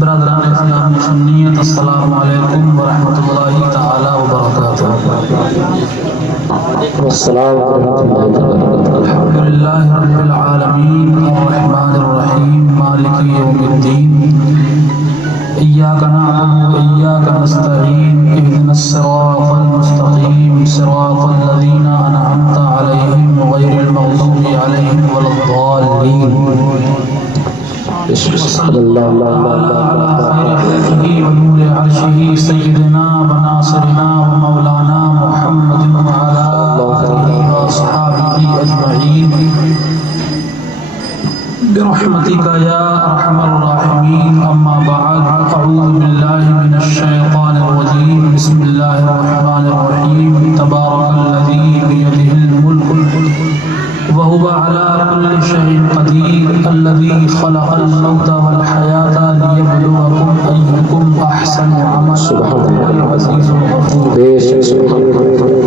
برادران اسلام سنیت، السلام علیکم ورحمۃ اللہ تعالی وبرکاتہ۔ السلام ورحمۃ اللہ وبرکاتہ۔ الحمدللہ رب العالمین الرحمن الرحیم مالک یوم الدین، ایاک نعبد و ایاک نستعین، اہدنا الصراط المستقیم، صراط الذین انعمت علیہم غیر المغضوب علیہم ولا الضالین۔ صلی اللہ علی خیر خلقہ ونور عرشہ سیدنا وناصرنا ومولانا محمد وعلی آلہ واصحابہ اجمعین برحمتک یا ارحم الراحمین۔ اما بعد، اعوذ باللہ من الشیطان الرجیم، بسم اللہ الرحمن الرحیم۔ تبارک الذی بیدہ الملک وهو على كل شيء قدير، الذي خلق الموت والحياة ليبلوكم أيكم أحسن عملا، العزيز الغفور۔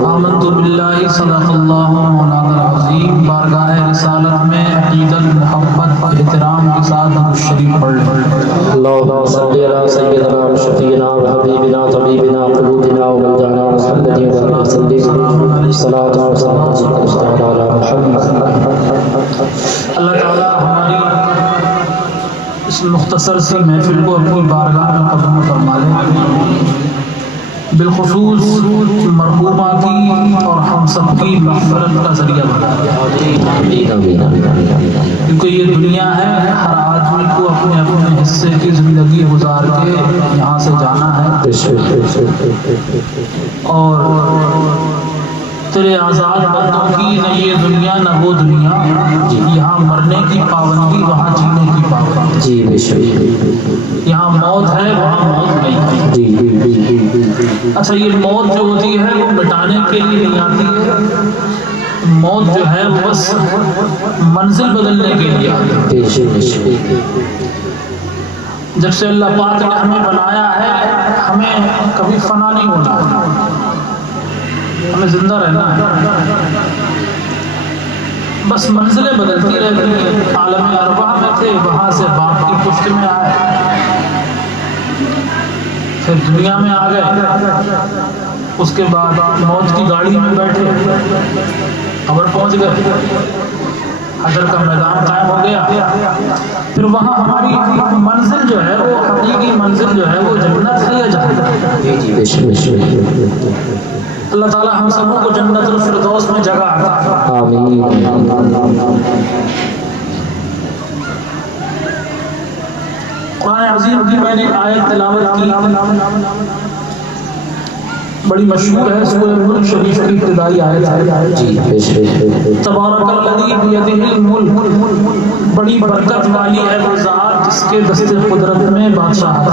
آمنت بالله صدق الله مولانا العظیم۔ بارگاہ رسالت میں عقیدت، محبت، احترام کے ساتھ شریف پڑھ لیں۔ اللهم صل على سيدنا وشفيعنا وحبيبنا طبيبنا قلوبنا ومولانا محمد وسلم صلاة وسلام على محمد۔ اللہ تعالی ہماری اس مختصر سی محفل کو اپنی بارگاہ میں قبول فرما لے، بالخصوص مرحومہ کی اور ہم سب کی مغفرت کا ذریعہ بنا دے، کیونکہ یہ دنیا ہے، ہر آدمی کو اپنے اپنے حصے کی زندگی گزار کے یہاں سے جانا ہے، اور تیرے آزاد بندوں کی نہ یہ دنیا نہ وہ دنیا، یہاں مرنے کی پابندی، وہاں جینے کی پابندی، یہاں موت ہے وہاں موت نہیں ہے۔ اچھا، یہ موت جو ہوتی ہے وہ مٹانے کے لیے نہیں آتی ہے، موت جو ہے وہ بس منزل بدلنے کے لیے آتی ہے۔ جب سے اللہ پاک نے ہمیں بنایا ہے، ہمیں کبھی فنا نہیں ہونا ہے، ہمیں زندہ رہنا ہے، بس منزلیں بدلتی رہتی ہیں۔ عالم ارواح میں تھے، وہاں سے باپ کی پشت میں آئے، پھر دنیا میں آ گئے، اس کے بعد موت کی گاڑی میں بیٹھے، قبر پہنچ گئے، حشر کا میدان قائم ہو گیا، پھر وہاں ہماری منزل جو ہے وہ حقیقی منزل جو ہے وہ جنت ہے یا جہنم۔ اللہ تعالیٰ ہم سبوں کو جنت الفردوس میں جگہ عطا۔ آمین۔ قرآن عظیم کی میں نے آیت تلاوت کی، بڑی مشہور ہے، سورہ ملک شریف کی ابتدائی آیت ہے۔ تبارک الذی بیدہ الملک، بڑی برکت والی ہے وہ ذات جس کے دست قدرت میں بادشاہت ہے،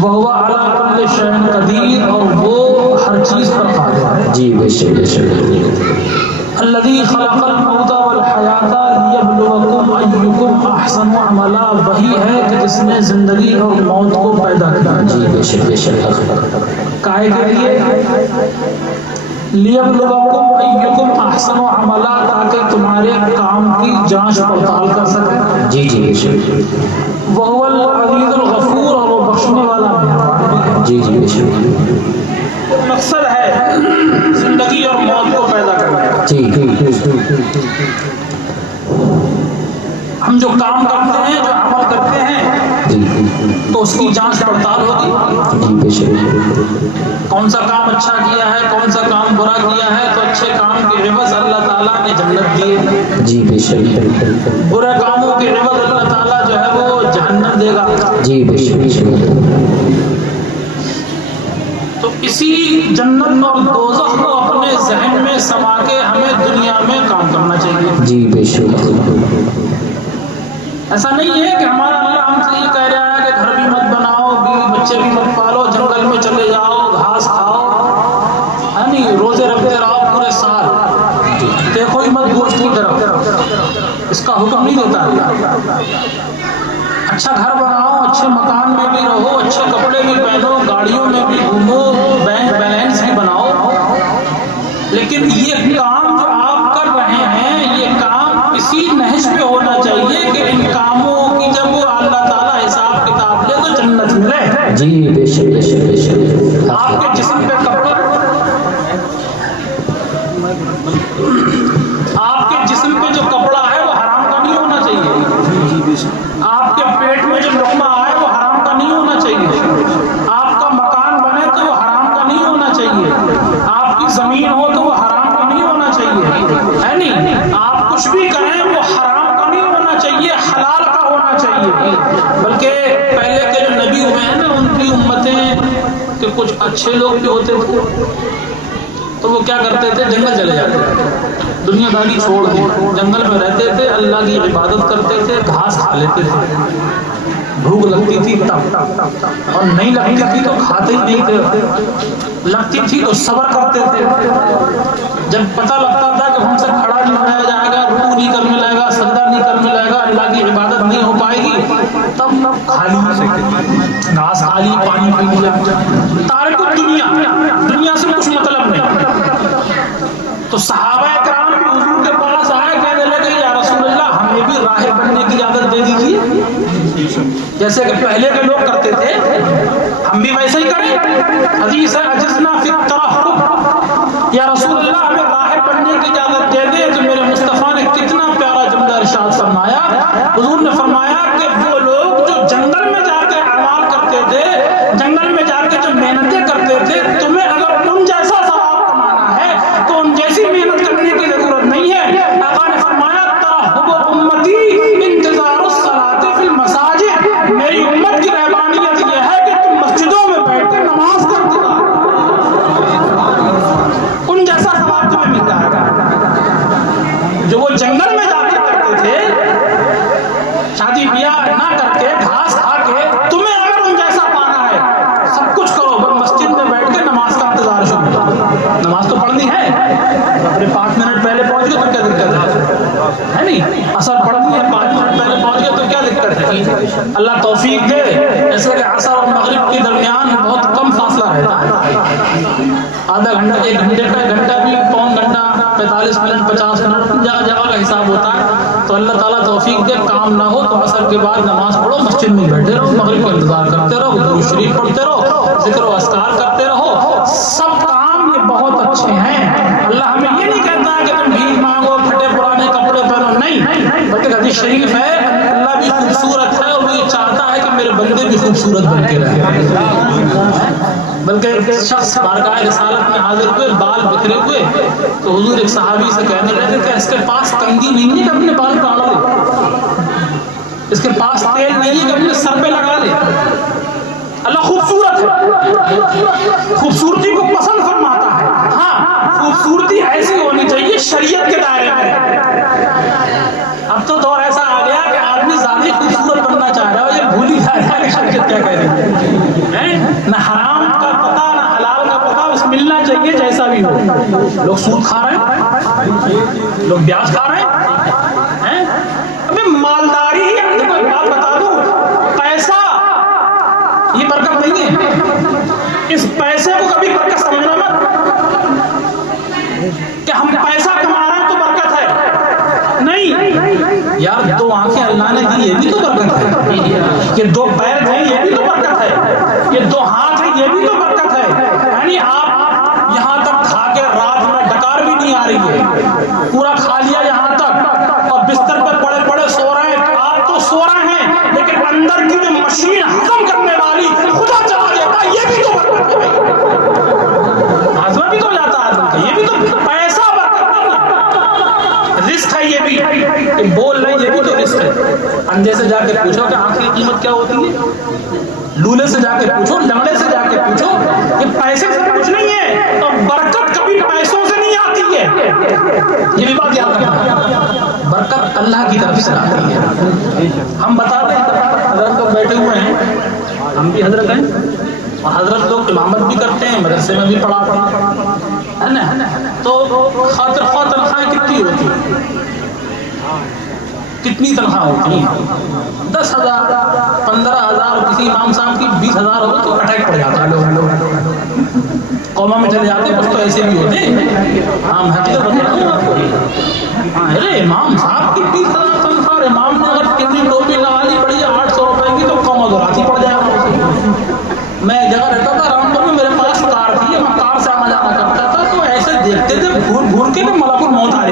وَهُوَ عَلَىٰ كُلِّ شَيْءٍ قَدِيرٌ، اور وہ ہر چیز پر قادر ہے۔ جی بے شک۔ الذی خلق الموت والحیاۃ لیبلوکم ایکم احسن عملا، وہی ہے کہ جس نے زندگی اور موت کو پیدا کیا۔ جی بے شک بے شک۔ کائے کے لیے؟ لیبلوکم ایکم احسن عملا، تاکہ تمہارے کام کی جانچ پڑتال کر سکے۔ جی جی بے شک۔ وَهُوَ الْعَزِيزُ الْغَفُورُ، اور وہ بخشنے والا مہربان۔ جی جی بے شک۔ مقصد ہے زندگی اور موت کو پیدا کرنا۔ جی ہم جو کام کرتے ہیں، جو عمل کرتے ہیں، تو اس کی جانچ پڑتال ہوگی۔ جی بے شک۔ کون سا کام اچھا کیا ہے، کون سا کام برا کیا ہے، تو اچھے کام کے عوض اللہ تعالیٰ نے جنت دیے، جی بے شک۔ برے کاموں کے عوض اللہ تعالیٰ جو ہے وہ جہنم دے گا۔ جی بے شک۔ تو اسی جنت اور دوزخ کو اپنے ذہن میں سما کے ہمیں دنیا میں کام کرنا چاہیے۔ جی بے شک۔ ایسا نہیں ہے کہ ہمارا اللہ ہم سے یہ کہہ رہا ہے کہ گھر بھی مت بناؤ، بیوی بچے بھی مت پالو، جنگل میں چلے جاؤ، گھاس کھاؤ، ہے نہیں، روزے رکھتے رہو پورے سال، دیکھو ہی مت گوشت کی طرف، اس کا حکم نہیں دیتا ہے۔ اچھا گھر بناؤ، اچھے مکان میں بھی رہو، اچھے کپڑے بھی پہنو، گاڑیوں میں بھی گھومو، بینک بیلنس بھی بناؤ، لیکن یہ کام جو آپ کر رہے ہیں، یہ کام اسی نہج پہ ہونا چاہیے کہ ان کاموں کی جب اللہ تعالیٰ آپ کے جسم پہ جو کپڑا ہے وہ حرام کا نہیں ہونا چاہیے، آپ کے پیٹ میں جو لقمہ ہے وہ حرام کا نہیں ہونا چاہیے، آپ کا مکان بنے تو وہ حرام کا نہیں ہونا چاہیے، آپ کی زمین ہو تو وہ حرام کا نہیں ہونا چاہیے، ہے نہیں؟ آپ کچھ بھی کریں وہ حرام کا نہیں ہونا چاہیے، حلال کا ہونا چاہیے۔ بلکہ پہلے کے جو نبی ہوئے ہیں نا، ان کی امتیں کہ کچھ اچھے لوگ بھی ہوتے تھے تو وہ کیا کرتے تھے، جنگل چلے جاتے تھے، دنیا داری چھوڑ کے جنگل میں رہتے تھے، اللہ کی عبادت کرتے تھے، گھاس کھا لیتے تھے، بھوک لگتی تھی تب، اور نہیں لگتی تھی تو کھاتے ہی نہیں تھے، لگتی تھی تو صبر کرتے تھے، جب پتہ لگتا تھا کہ ہم سے کھڑا نہیں ہویا جائے گا، رکوع نہیں کرنے لگے گا، سجدہ نہیں کرنے لگے گا، اللہ کی عبادت نہیں ہو پائے گی، تب کھا لی گھاس، کھا لی، پانی پی لیا، تارک دنیا سے کچھ مطلب نہیں۔ تو صحابہ کرام بھی حضور کے پاس آئے، کہنے لگے یا رسول اللہ ہمیں بھی راہب بننے کی اجازت دے دیجیے، جیسے کہ پہلے کے لوگ کرتے تھے ہم بھی ویسے ہی کریں۔ حدیث ہے عجزنا فی الترحم، یا رسول اللہ ہمیں راہب بننے کی اجازت دے دے۔ تو میرے مصطفیٰ نے کتنا پیارا جملہ ارشاد فرمایا، حضور نے فرمایا کہ وہ لوگ جو جنگل میں جا کے اعمال کرتے تھے، جنگل میں جا کے جو محنتیں کرتے تھے، تمہیں اگر ان جیسا ثواب کمانا ہے تو ان جیسی محنت کرنے کی ضرورت نہیں ہے۔ آقا نے فرمایا ترحب امتی انتظار الصلاۃ فی المساجد، میری امت کی رہبانیت یہ ہے کہ تم مسجدوں میں بیٹھ کے نماز کا انتظار کرو، ان جیسا ثواب تمہیں مل جائے گا۔ جو وہ جنگل میں جا کے کرتے تھے، شادی بیاہ نہ کر کے، گھاس کھا کے، تمہیں اگر ان جیسا پانا ہے سب کچھ کرو، بس مسجد میں بیٹھ کے نماز کا انتظار شروع کرو۔ نماز تو پڑھنی ہے، اپنے 5 منٹ پہلے پہنچ گئے تو کیا دقت ہے نہیں؟ اثر پڑھنی ہے، 5 منٹ پہلے پہنچ گئے تو کیا دقت ہے؟ اللہ توفیق دے، ایسے کہ عصر اور مغرب کے درمیان بہت کم فاصلہ رہتا ہے، آدھا گھنٹہ، 1 گھنٹے کا، 1 گھنٹہ بھی، پون گھنٹہ، 45 منٹ، 50 منٹ، جگہ جگہ کا حساب ہوتا ہے۔ تو اللہ تعالیٰ توفیق دے، کام نہ ہو تو عصر کے بعد نماز پڑھو، مسجد میں بیٹھے رہو، مغرب کا انتظار کرتے رہو، درود شریف پڑھتے رہو، ذکر و اذکار کرتے رہو، سب کام یہ بہت اچھے ہیں۔ اللہ ہمیں یہ نہیں کہتا کہ تم بھیک مانگو، پھٹے پرانے کپڑے پہنو، نہیں، بلکہ حدیث شریف ہے اللہ بھی خوبصورت ہے اور وہ یہ چاہتا ہے کہ میرے بندے بھی خوبصورت بن کے رہے۔ بلکہ ایک شخص بارگاہ رسالت میں حاضر ہوئے، بال بکھرے ہوئے، تو حضور ایک صحابی سے کہنے لگے کہ اس کے پاس کنگھی نہیں ہے کہ اپنے بال کاٹ لے، اس کے پاس تیل نہیں ہے کہ اپنے سر پہ لگا لے۔ اللہ خوبصورت ہے، خوبصورتی کو پسند فرماتا ہے، ہاں خوبصورتی ایسی ہونی چاہیے شریعت کے دائرے میں۔ اب تو دور ایسا آ گیا کہ آدمی زیادہ خوبصورت بننا چاہ رہا ہے، یہ بھول ہی جا رہا ہے کہ شریعت کیا کہہ رہی ہے۔ نہ حرام کا پتہ نہ حلال کا پتہ، بس ملنا چاہیے جیسا بھی ہو۔ لوگ سود کھا رہے ہیں، لوگ بیاج کھا رہے ہیں، ابھی مالداری ہی، دیکھو ایک بات بتا دوں، پیسہ یہ برکت نہیں ہے، اس پیسے کو کبھی برکت سمجھنا مت کہ ہم پیسہ کما رہے ہیں تو برکت ہے، نہیں یار، 2 آنکھیں اللہ نے دی یہ بھی تو برکت ہے، یہ 2 پیر ہیں یہ بھی تو برکت ہے، یہ 2 ہاتھ ہیں یہ بھی تو برکت ہے۔ یعنی آپ یہاں تک کھا کے رات میں ڈکار بھی نہیں آ رہی ہے، پورا کھا لیا یہاں تک اور بستر پہ پڑے پڑے سو رہے ہیں، آپ تو سو رہے ہیں لیکن اندر کی جو مشین ہضم کرنے والی خدا چلا دیتا، یہ بھی تو برکت ہے، ہضم بھی تو جاتا ہے آدمی کا، یہ بھی تو پیسہ برکت نہیں ہے، رزق ہے یہ بھی، بول رہے یہ بھی تو رزق ہے۔ اندھے سے جا کے پوچھو کہ آنکھ کی قیمت کیا ہوتی ہے، لولے سے جا کے پوچھو، لنگڑے سے جا کے پوچھو، یہ پیسے سے کچھ نہیں ہے، تو برکت کبھی پیسوں سے نہیں آتی ہے، یہ بھی بات یاد رکھنا، برکت اللہ کی طرف سے آتی ہے۔ ہم بتاتے ہیں حضرت لوگ بیٹھے ہوئے ہیں، ہم بھی حضرت ہیں اور حضرت لوگ امامت بھی کرتے ہیں، مدرسے میں بھی پڑھاتے ہیں نا، تو خاطر خواہ تنخواہیں کتنی ہوتی ہیں، کتنی تنخواہ ہوتی ہیں، 10,000 15,000، کسی امام صاحب کی 20,000 ہو تو اٹیک پڑ جاتا ہے، لوگ قوما میں چلے جاتے ہیں، کچھ تو ایسے بھی ہوتے ہیں، ہم حقیقت بتا رہے ہیں، ارے امام صاحب کی 20,000 تنخواہ، امام نے اگر کتنی ٹوپی لگا لی پڑی ہے 800 روپے کی تو قوما دراتی پڑ جائے گا۔ میں ایک جگہ رہتا تھا رامپور میں، میرے پاس کار تھی، میں کار سے آنا جانا کرتا تھا، تو ایسے دیکھتے تھے گھور گھور کے کہ ملک الموت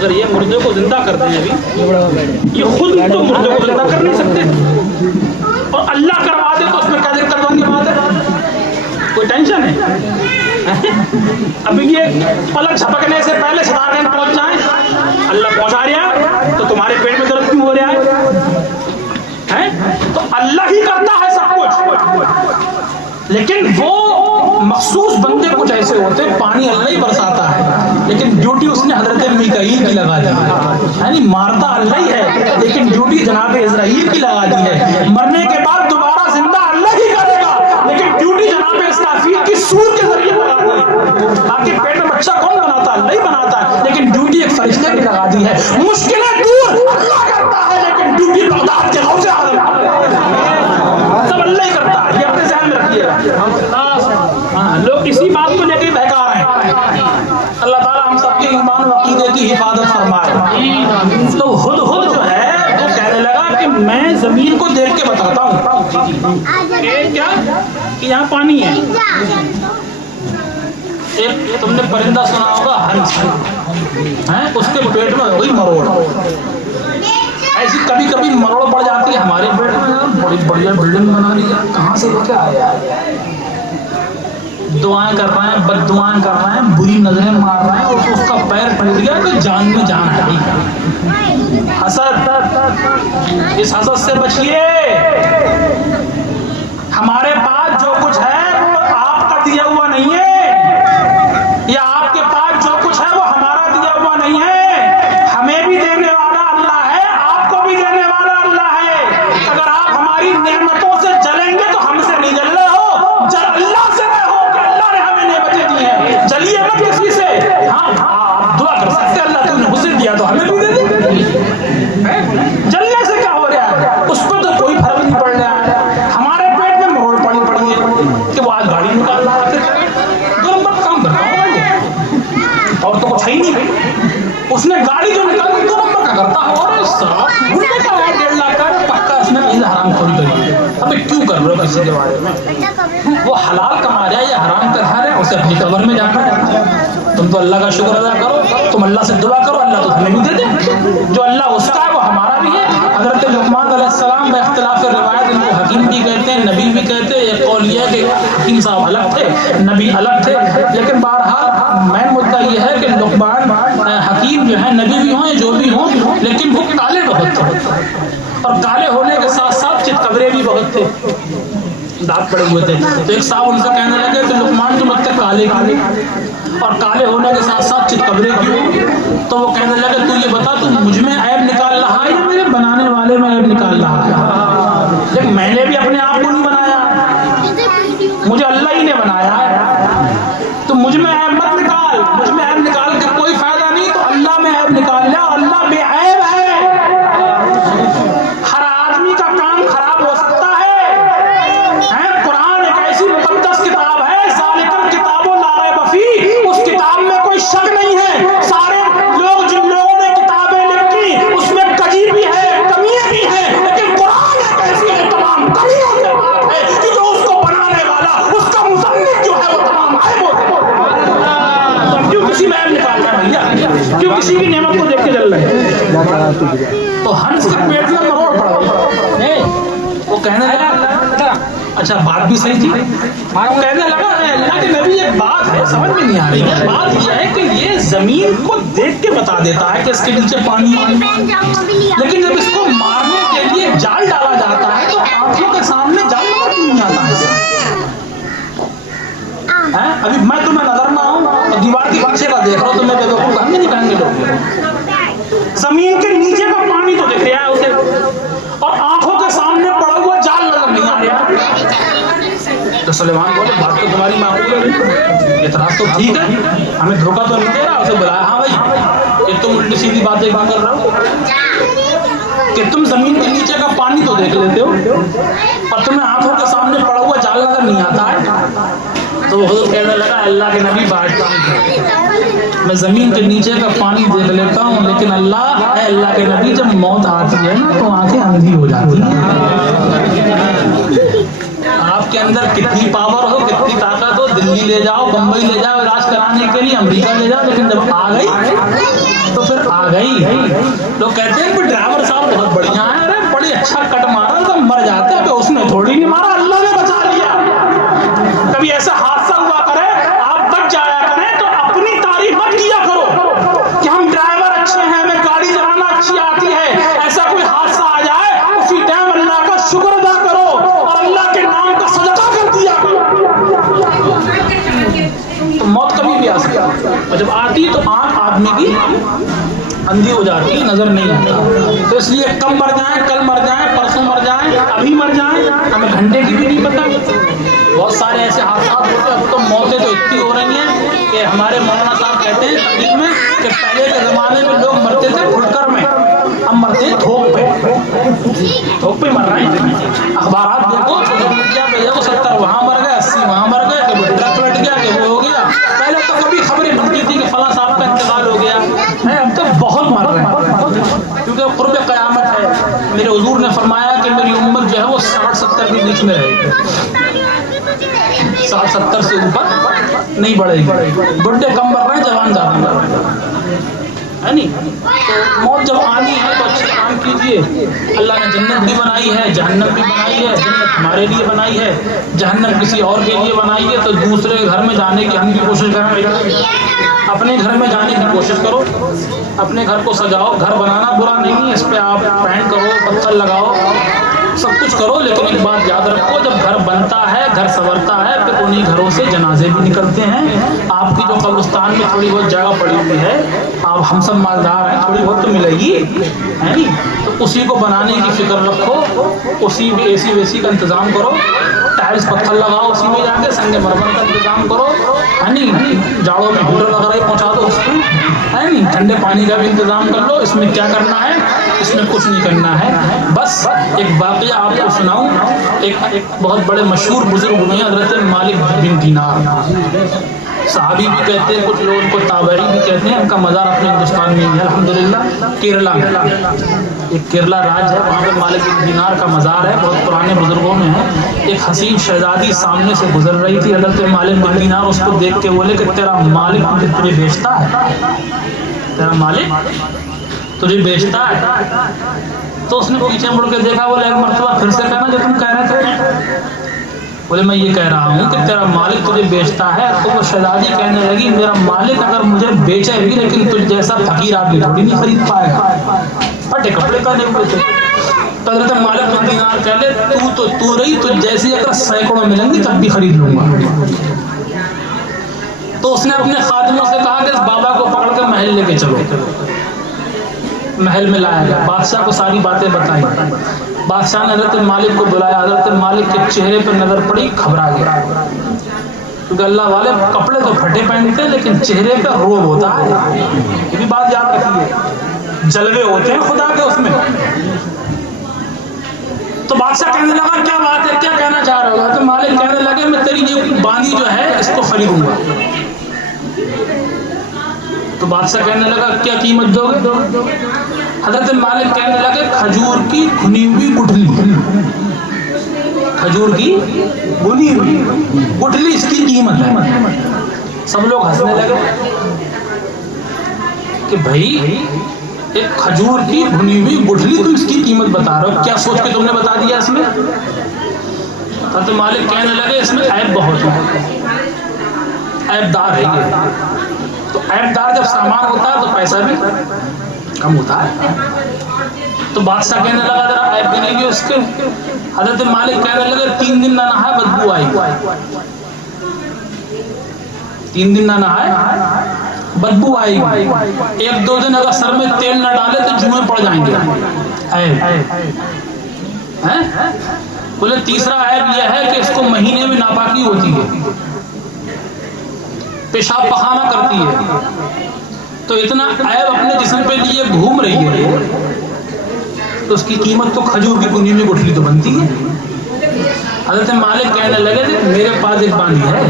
اگر یہ مردے کو زندہ کرتے ہیں ابھی، یہ خود تو مردے کو زندہ کر نہیں سکتے، اور اللہ کروا دے تو اس میں کیا دقت والی بات ہے؟ کوئی ٹینشن ہے؟ ابھی یہ پلک جھپکنے سے پہلے صداقت پہنچ جائیں، اللہ پہنچا رہا ہے تو تمہارے پیٹ میں درد کیوں ہو رہا ہے؟ تو اللہ ہی کرتا ہے سب کچھ، لیکن وہ مخصوص بندے کچھ ایسے ہوتے ہیں، پانی اللہ ہی برساتا ہے لیکن ڈیوٹی اس نے حضرت میکائیل کی لگا دی ہے، یعنی مارتا اللہ ہی ہے لیکن ڈیوٹی جناب اسرائیل کی لگا دی ہے، مرنے کے بعد دوبارہ زندہ اللہ ہی کرے گا لیکن ڈیوٹی جناب اسرافیل کی سور کے ذریعے لگا دی ہے۔ باقی پیٹ میں بچہ کون بناتا ہے؟ اللہ ہی بناتا ہے لیکن ڈیوٹی ایک فرشتے کی لگا دی ہے۔ مشکلیں دور اللہ کرتا ہے لیکن ڈیوٹی بغداد کے غوث اعظم سب اللہ ہی کرتا ہے، یہ اپنے ذہن میں رکھیے گا۔ لوگ اسی بات کو لے کے بہکا رہے ہیں۔ اللہ تعالیٰ ہم سب کے ایمان و عقیدے کی حفاظت فرمائے۔ تو ہدہد جو ہے وہ کہنے لگا کہ میں زمین کو دیکھ کے بتاتا ہوں کہ کیا کہ یہاں پانی ہے۔ ایک تم نے پرندہ سنا ہوگا ہنس، اس کے پیٹ میں ہوئی مروڑ، ایسی کبھی کبھی مروڑ پڑ جاتی ہے ہمارے پیٹ میں، بڑی بڑھیا بلڈنگ بنا لی ہے، کہاں سے لے کے آیا؟ دعائیں کر رہے ہیں، بد دعائیں کر رہے ہیں، بری نظریں مار رہے ہیں، اور اس کا پیر ٹوٹ گیا تو جان میں جان آئی۔ حسد، اس حسد سے بچیے۔ ہمارے پاس جو کچھ ہے وہ آپ کا دیا ہوا نہیں ہے، یا آپ کے پاس جو کچھ ہے وہ ہمارا دیا ہوا نہیں ہے، ہمیں بھی دینے والا اللہ ہے، آپ کو بھی دینے والا اللہ ہے۔ اگر آپ ہماری نعمتوں سے جلیں گے تو ہم سے نہیں جل رہے ہو، جل اللہ سے چلیے مت کسی سے۔ ہاں دعا کر سکتے اللہ تو نے اسے دیا تو ہمیں بھی دے دے، جلنے سے کیا ہو رہا ہے؟ اس کو تو کوئی فرق نہیں پڑ رہا ہے۔ ہمارے پیٹ میں مروڑ پڑی ہے کہ وہ آج گاڑی نکال رہا ہے، دو نمبر کام کر رہا ہوں اور تو کچھ ہے ہی نہیں، اس نے گاڑی جو نکالی 2 نمبر کا کرتا ہے، اور بھولنے کا ہے 1.5 لاکھ کا پکا اس نے حرام خوری کری۔ ابھی کیوں کر رہے ہو کسی کے بارے میں؟ وہ حلال کما رہا ہے یا حرام کر رہا ہے، اسے اپنی قبر میں جانا ہے۔ تم تو اللہ کا شکر ادا کرو، تم اللہ سے دعا کرو، اللہ تو ہمیں بھی دے دے، جو اللہ اس کا ہے وہ ہمارا بھی ہے۔ حضرت لقمان علیہ السلام باختلاف روایت ان کو حکیم بھی کہتے ہیں، نبی بھی کہتے ہیں۔ ایک قول یہ ہے کہ حکیم صاحب الگ تھے، نبی الگ تھے، لیکن بہرحال مین مدعا یہ ہے کہ لقمان حکیم جو ہے، نبی بھی ہوں جو بھی ہوں، لیکن وہ کالے بہت تھے، اور کالے ہونے کے ساتھ ساتھ چتکبرے بھی بہت تھے، دانت پڑے ہوئے تھے۔ تو ایک صاحب ان سے کہنے لگے کہ لقمان تم اتنے کالے اور کالے ہونے کے ساتھ ساتھ چتکبرے کیوں؟ تو وہ کہنے لگے تو یہ بتا تو مجھ میں عیب نکال رہا ہے یا میرے بنانے والے میں عیب نکال رہا ہے؟ لیکن میں نے بھی اپنے آپ کو نہیں بنایا، مجھے اللہ ہی نے بنایا ہے، تو مجھ میں عیب مت نکال، مجھ میں عیب نکال کے کوئی فائدہ نہیں، تو اللہ میں عیب نکال لیا، اللہ بے عیب ہے۔ ہر آدمی کا کام خراب ہو سکتا ہے، قرآن ایک ایسی مقدس کتاب ہے، ذالک الکتاب لا ریب فیہ، اس کتاب میں کوئی شک نہیں ہے۔ سارے لوگ جن لوگوں نے کتابیں لکھی اس میں کجی بھی ہے، کمیاں بھی ہیں، لیکن قرآن ایک ایسی ہے تمام کمیوں سے پاک ہے کہ جو اس کو بنانے والا، اس کا مصنف جو ہے وہ تمام عیبوں سے پاک ہے۔ تو کیوں کسی میں عیب نکال رہے ہیں بھیا؟ کیوں کسی کی نعمت کو دیکھ کے جل رہے ہیں؟ تو ہنس کے پیٹ میں مروڑ پڑا، وہ کہنے لگا اچھا بات بھی صحیح تھی، وہ کہنے لگا اللہ کے نبی ایک بات ہے سمجھ میں نہیں آ رہی ہے، بات یہ ہے کہ یہ زمین کو دیکھ کے بتا دیتا ہے کہ اس کے نیچے پانی ہے، لیکن جب اس کو مارنے کے لیے جال ڈالا جاتا ہے تو آنکھوں کے سامنے جال کیوں نہیں آتا ہے؟ ابھی میں تمہیں نظر نہ آؤں اور دیوار کے پیچھے کا دیکھ رہا ہوں تو میں بے وقوف کہیں گے نہیں کہیں گے لوگ؟ زمین کے نیچے کا پانی تو دکھ رہا ہے اسے، اور آنکھوں کے سامنے پڑا ہوا جال نظر نہیں آ رہا۔ تو سلیمان بولے بات تو تمہاری معقول ہے، اعتراض تو ٹھیک ہے، ہمیں دھوکہ تو نہیں دے رہا۔ اسے بلایا ہاں بھائی یہ تم الٹی سیدھی باتیں کر رہا ہو کہ تم زمین کے نیچے کا پانی تو دیکھ لیتے ہو اور تمہیں آنکھوں کے سامنے پڑا ہوا جال نظر نہیں آتا ہے۔ تو وہ حضرت کہنے لگا اللہ کے نبی بات میں زمین کے نیچے کا پانی دیکھ لیتا ہوں، لیکن اللہ کے نبی جب موت آتی ہے نا تو آنکھیں اندھی ہو جاتی ہیں۔ آپ کے اندر کتنی پاور ہو، کتنی طاقت ہو، دلی لے جاؤ، بمبئی لے جاؤ علاج کرانے کے لیے، امریکہ لے جاؤ، لیکن جب آ گئی تو پھر آ گئی۔ شکر ادا کرو اور اللہ کے نام کا صدقہ کر دیا تو موت کبھی بھی آ سکتی ہے، اور جب آتی تو آنکھ آدمی کی اندھی ہو جاتی، نظر نہیں آتا۔ تو اس لیے کب مر جائیں، کل مر جائیں، پرسوں مر جائیں، ابھی مر جائیں، ہمیں گھنٹے کی بھی نہیں پتہ۔ بہت سارے ایسے حادثات ہوتے ہیں، اب تو موتیں تو اتنی ہو رہی ہیں کہ ہمارے مولانا صاحب کہتے ہیں تقریر میں کہ پہلے کے زمانے میں لوگ مرتے تھے پھٹکر میں، اب مرتے ہیں تھوک پہ، تھوک پہ مر رہے ہیں۔ اخبارات دیکھو، میڈیا پہ دیکھو، 70 وہاں مر گئے، 80 وہاں مر گئے، کہ وہ ٹرک پلٹ گیا، کہ وہ ہو گیا۔ پہلے تو کبھی خبریں ملتی تھی کہ فلاں صاحب کا انتقال ہو گیا ہے، اب تو بہت مر رہے ہیں کیونکہ قرب قیامت ہے۔ میرے حضور نے فرمایا کہ میری امت جو ہے وہ 60-70 کے بیچ میں رہے گی، 60-70 سے اوپر نہیں بڑھے گی۔ بڈھے کم مر رہے ہیں، جوان زیادہ مر رہے ہیں، ہے نہیں؟ تو موت جب آنی ہے تو اچھے کام کیجئے۔ اللہ نے جنت بھی بنائی ہے، جہنم بھی بنائی ہے۔ جنت ہمارے لیے بنائی ہے، جہنم کسی اور کے لیے بنائی ہے، تو دوسرے گھر میں جانے کی ہم بھی کوشش کریں، اپنے گھر میں جانے کی کوشش کرو، اپنے گھر کو سجاؤ۔ گھر بنانا برا نہیں ہے، اس پہ آپ پینٹ کرو، پتھر لگاؤ، سب کچھ کرو، لیکن ایک بات یاد رکھو، جب گھر بنتا ہے، گھر سنورتا ہے، پھر انہی گھروں سے جنازے بھی نکلتے ہیں۔ آپ کی جو قبرستان میں تھوڑی بہت جگہ پڑی ہوئی ہے، آپ ہم سب مالدار ہیں، تھوڑی بہت تو ملے گی، ہے نہیں؟ تو اسی کو بنانے کی فکر رکھو، اسی میں اے سی وے سی کا انتظام کرو، ٹائلز پتھر لگاؤ اسی میں جا کے، سنگ مرمر کا انتظام کرو، ہے نہیں؟ جاڑوں میں ہیٹر وغیرہ ہی پہنچا دو اس میں، ہے نہیں؟ ٹھنڈے پانی کا بھی انتظام کر لو۔ اس میں کیا کرنا ہے؟ اس میں کچھ نہیں کرنا ہے۔ بس ایک واقعہ آپ کو سناؤں، ایک بہت بڑے مشہور بزرگ ہوئے ہیں حضرت مالک بن دینار، صحابی بھی کہتے ہیں، کچھ لوگ ان کو تابعی بھی کہتے ہیں۔ ان کا مزار اپنے ہندوستان میں ہی ہے الحمدللہ، کیرلا میں، ایک کیرلا راج ہے، وہاں پہ مالک بن دینار کا مزار ہے، بہت پرانے بزرگوں میں ہے۔ ایک حسین شہزادی سامنے سے گزر رہی تھی، حضرت مالک بن دینار اس کو دیکھ کے بولے کہ تیرا مالک تجھے بیچتا ہے، تیرا مالک تجھے بیچتا ہے۔ تو اس نے پیچھے مڑ کے دیکھا، بولے ایک مرتبہ پھر سے کہنا جو تم کہہ رہے تھے۔ بولے میں یہ کہہ رہا ہوں کہ تیرا مالک تجھے بیچتا ہے۔ تو وہ شہزادی کہنے لگی میرا مالک اگر مجھے بیچے بھی لیکن تجھ جیسا فقیر آدمی تھوڑی نہیں خرید پائے گا، پھٹے کپڑے پہنے ہوئے تھے۔ تو حضرت مالک بن دینار کہہ لے تو رہی، تجھ جیسی اگر سینکڑوں ملیں گی تب بھی خرید لوں گا۔ تو اس نے اپنے خادموں سے کہا کہ اس بابا کو پکڑ کے محل لے کے چلو۔ محل میں لایا گیا، بادشاہ کو ساری باتیں بتائیں۔ بادشاہ نے حضرت مالک کو بلایا، حضرت مالک کے چہرے پر نظر پڑی، گھبرا گیا، کیونکہ اللہ والے کپڑے تو پھٹے پہنتے ہیں لیکن چہرے پہ روب ہوتا ہے، یہ بھی بات یاد رکھیے، جلوے ہوتے ہیں خدا کے اس میں۔ تو بادشاہ کہنے لگا کیا بات ہے، کیا کہنا چاہ رہے ہو؟ حضرت مالک کہنے لگے میں تیری یہ باندی جو ہے اس کو خریدوں گا۔ تو بادشاہ کہنے لگا کیا قیمت دو گے؟ حضرت مالک کہنے لگے کھجور کی بھنی ہوئی گٹھلی، کھجور کی بھنی ہوئی گٹھلی اس کی قیمت ہے۔ سب لوگ ہنسنے لگے کہ بھائی ایک کھجور کی بھنی ہوئی گٹھلی تم اس کی قیمت بتا رہے ہو، کیا سوچ کے تم نے بتا دیا اس میں؟ حضرت مالک کہنے لگے اس میں عیب بہت ہے، عیب دار ہے یہ۔ تو عیب دار جب سامان ہوتا ہے تو پیسہ بھی کم ہوتا ہے۔ تو بادشاہ کہنے لگا ذرا عیب بھی نہیں گی اس کے۔ حضرت مالک کہنے لگے 3 دن نہ نہائے بدبو آئی، 3 دن نہ نہائے بدبو آئے گی، 1-2 دن اگر سر میں تیل نہ ڈالے تو جوئیں پڑ جائیں گے۔ بولے تیسرا عیب یہ ہے کہ اس کو مہینے میں ناپاکی ہوتی ہے، پیشاب پخانہ کرتی ہے، تو اتنا عیب اپنے جسم پہ لیے گھوم رہی ہے تو اس کی قیمت تو کھجور کی بھنی ہوئی گٹھلی تو بنتی ہے۔ حضرت مالک کہنے لگے کہ میرے پاس ایک باندھی ہے،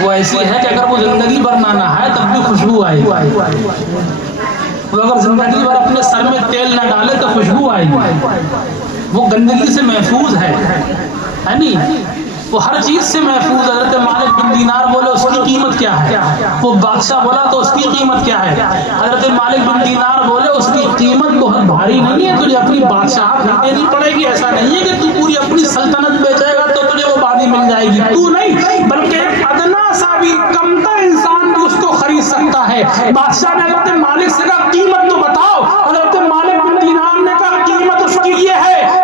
وہ ایسی ہے کہ اگر وہ زندگی بھر نہ نہائے تب بھی خوشبو آئے گی، وہ اگر زندگی بھر اپنے سر میں تیل نہ ڈالے تو خوشبو آئے گی، وہ گندگی سے محفوظ ہے نہیں؟ وہ ہر چیز سے محفوظ۔ حضرت مالک بن دینار بولے اس کی قیمت کیا ہے؟ وہ بادشاہ بولا تو اس کی قیمت کیا ہے؟ حضرت مالک بن دینار بولے اس کی قیمت بہت بھاری نہیں ہے، تجھے اپنی بادشاہت نہیں دینی پڑے گی، ایسا نہیں ہے کہ تو پوری اپنی سلطنت بیچے گا تو تجھے وہ باندھی مل جائے گی، تو نہیں، بلکہ ایک ادنا سا بھی کمتر انسان بھی اس کو خرید سکتا ہے۔ بادشاہ نے حضرت مالک سے کہا قیمت تو بتاؤ۔ حضرت مالک بن دینار نے کہا قیمت اس کی یہ ہے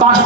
5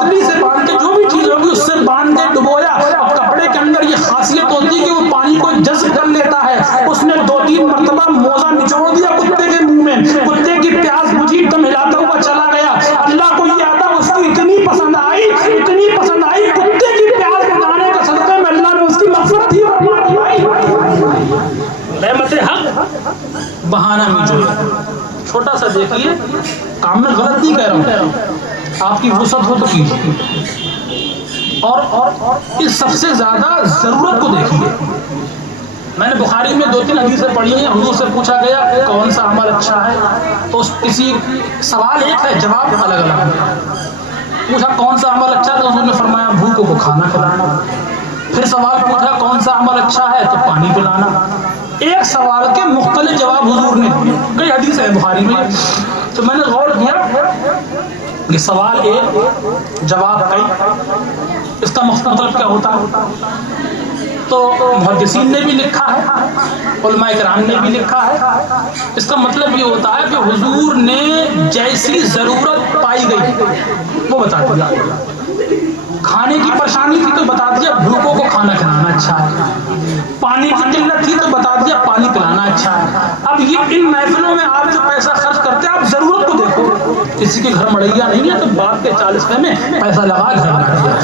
پتلی سے باندھ کے جو بھی چیز ہوگی اس سے باندھ کے ڈبویا. اب کپڑے کے اندر یہ خاصیت ہوتی ہے کہ وہ پانی کو جذب کر لیتا ہے. اس نے 2-3 مرتبہ موزہ نچوڑ دیا کتے کے منہ میں, کتے کی پیاس بجھی, دم ہلاتا ہوا چلا گیا. اللہ کو یہ آتا اس کی اتنی پسند آئی, اتنی پسند آئی, کتے کی پیاس بجھانے کا صدقے میں اللہ نے اس کی مغفرت ہی فرما دی. رحمت حق بہانہ نہیں چھوٹا سا دیکھیے, کام میں غلط نہیں کہہ رہا ہوں, آپ کی وسعت ہو تو کیجیے. اور اس سب سے زیادہ ضرورت کو دیکھیے. میں نے بخاری میں 2-3 حدیثیں پڑھی ہیں. حضور سے پوچھا گیا کون سا عمل اچھا ہے, تو کسی سوال ایک ہے, جواب الگ الگ ہے. پوچھا کون سا عمل اچھا ہے, تو حضور نے فرمایا بھوکوں کو کھانا کھلانا. پھر سوال پوچھا کون سا عمل اچھا ہے, تو پانی پلانا. ایک سوال کے مختلف جواب حضور نے دیے. کئی حدیث ہے بخاری میں. تو میں نے غور کیا کہ سوال ایک, جواب کئی, اس کا مطلب کیا ہوتا ہے؟ تو محدثین نے بھی لکھا ہے, علماء کرام نے بھی لکھا ہے. اس کا مطلب یہ ہوتا ہے کہ حضور نے جیسی ضرورت پائی گئی وہ بتا دیا. کھانے کی پریشانی تھی تو بتا دیا بھوکوں کو کھانا کھلانا اچھا ہے. پانی کی قلت تھی تو بتا دیا پانی پلانا اچھا ہے. اب یہ ان محفلوں میں آپ جو پیسہ خرچ کرتے ہیں, آپ ضرورت کو دیکھو. کسی کے گھر مڑیا نہیں ہے تو بات کے 40 روپے میں پیسہ لگا گھر بنا دیا,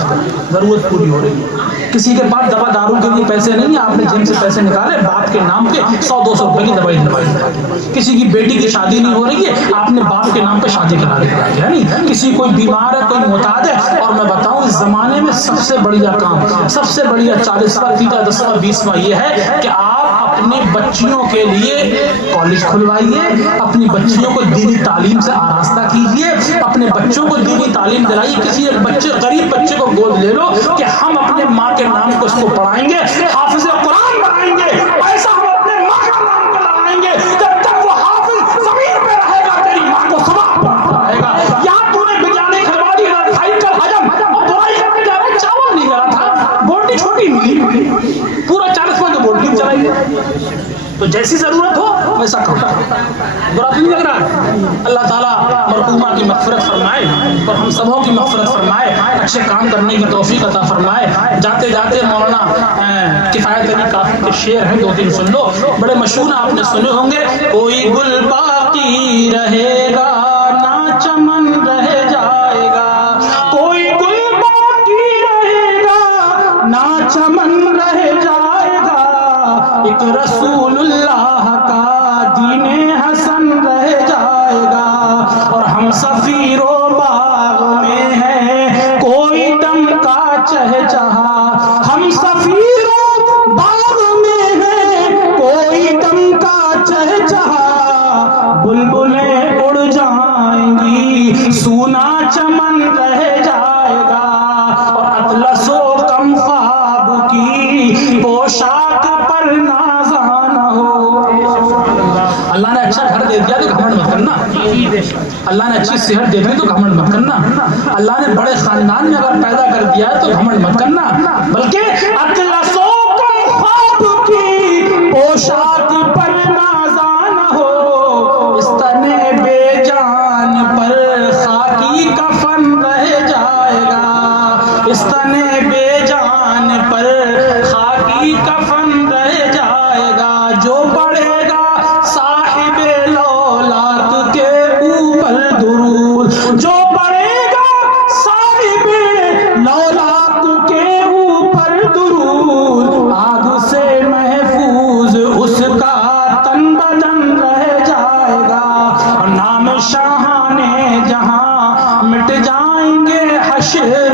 ضرورت پوری ہو رہی ہے. کسی کے پاس دوا دارو کے لیے پیسے نہیں ہیں, آپ نے جیب سے پیسے نکالے, باپ کے نام پہ 100-200 روپے کی دوائی دلوائی. کسی کی بیٹی کی شادی نہیں ہو رہی ہے, آپ نے باپ کے نام پہ شادی کرا دی. یعنی کسی کوئی بیمار ہے, کوئی محتاج ہے. اور میں بتاؤں اس زمانے میں سب سے بڑھیا کام, سب سے بڑھیا 40واں 10واں 20واں یہ ہے کہ آپ اپنی بچیوں کے لیے کالج کھلوائیے, اپنی بچیوں کو دینی تعلیم سے آراستہ کیجیے, اپنے بچوں کو دینی تعلیم دلائیے. کسی ایک بچے, غریب بچے کو گود لے لو کہ ہم اپنے ماں کے نام کو اس کو پڑھائیں گے, حافظ قرآن بنائیں گے. ایسا ہم اپنے ماں کا نام کو لگائیں گے, جب تک وہ حافظ زمین پہ رہے گا تیری ماں کو ثواب پہنچتا رہے گا. یا تو نے بریانی کھلوا دی, کھائی کر حجم, اور برائی کر کے جا رہا, چاول نہیں کرا تھا, بوٹی چھوٹی ملی, پورا 40واں تو بوٹی چلائی. تو جیسی ضرورت ہو ویسا کرو, برا نہیں لگ رہا. اللہ تعالیٰ مرحومہ کی مغفرت فرمائے اور ہم سبوں کی مغفرت فرمائے, اچھے کام کرنے کی توفیق عطا فرمائے. جاتے جاتے مولانا کفایت علی کافی کے شعر ہیں, 2-3 سن لو, بڑے مشہور آپ نے سنے ہوں گے. کوئی گل باقی رہے گا نہ چمن رہ جائے گا, کوئی گل باقی رہے گا نہ چمن رہ جائے گا, ایک رسول اللہ کا دین حسن رہ جائے گا. اور ہم سفیر و باغ میں ہے کوئی دم کا چہچہا, ہم سفیر و باغ میں ہے کوئی دم کا چہچہا, بلبلیں اڑ جائیں گی سونا چمن رہ جائے گا. اور اطلس و کم خواب کی پوشاک پر نازان ہو. اللہ نے اچھا گھر دے دیا تو گھمنڈ مت کرنا, اللہ نے اچھی صحت دے دی تو گھمنڈ مت کرنا, اللہ نے بڑے خاندان میں اگر پیدا کر دیا ہے تو گھمنڈ مت کرنا, بلکہ اطلس و کم خواب کی پوشاک پر نازان ہو. اس تنے بے جان پر خاکی کفن رہ جائے گا, اس تنے بے جان پر خاکی کفن رہ جائے گا. جو پڑھے گا صاحب لولاک کے اوپر درود, جو پڑھے گا صاحب لولاک کے اوپر درود, آگ سے محفوظ اس کا تن بدن رہ جائے گا. اور نام شاہانے جہاں مٹ جائیں گے حشر